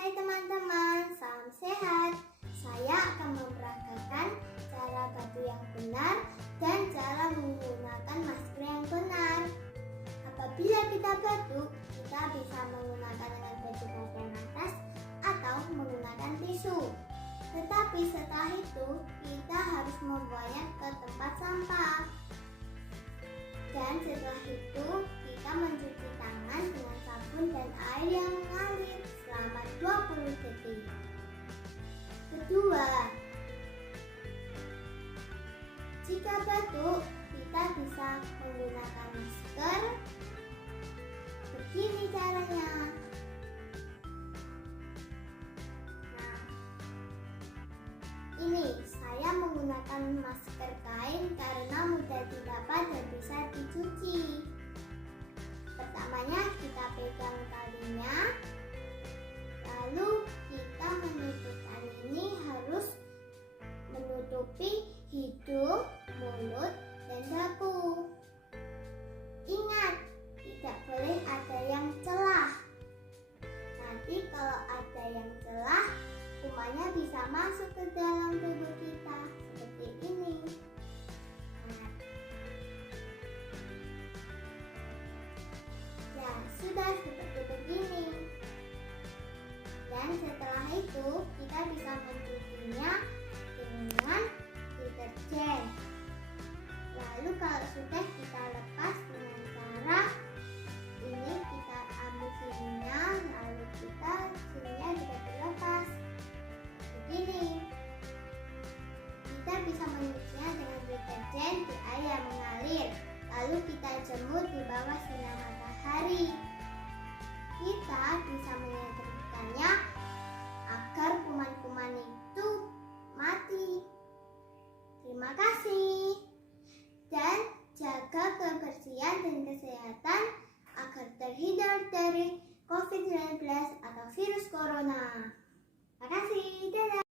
Hai teman-teman, salam sehat. Saya akan memperagakan cara batuk yang benar dan cara menggunakan masker yang benar. Apabila kita batuk, kita bisa menggunakan dengan baju bagian atas atau menggunakan tisu. Tetapi setelah itu, kita harus membuangnya ke tempat sampah. Dan setelah itu, kita mencuci tangan dengan sabun dan air yang mengalir selama 20 detik. Kedua, jika batuk, kita bisa menggunakan masker. Begini caranya. Nah, ini saya menggunakan masker kain karena mudah didapat dan bisa dicuci. Pertamanya kita pegang talinya, lalu kita menutupkan ini harus menutupi hidung, mulut, dan dagu. Ingat, tidak boleh ada yang celah. Nanti kalau ada yang celah, kumannya bisa masuk ke dalam tubuh kita seperti ini. Nah, ya sudah seperti begini. Dan setelah itu kita bisa mencucinya dengan deterjen. Lalu kalau sudah kita lepas dengan cara ini, kita ambil sininya, lalu sininya juga dilepas. Begini. Kita bisa mencucinya dengan deterjen di air yang mengalir. Lalu kita jemur di bawah sinar matahari. Kita bisa menyetrikaannya agar kuman-kuman itu mati. Terima kasih. Dan jaga kebersihan dan kesehatan agar terhindar dari COVID-19 atau virus corona. Terima kasih. Dadah.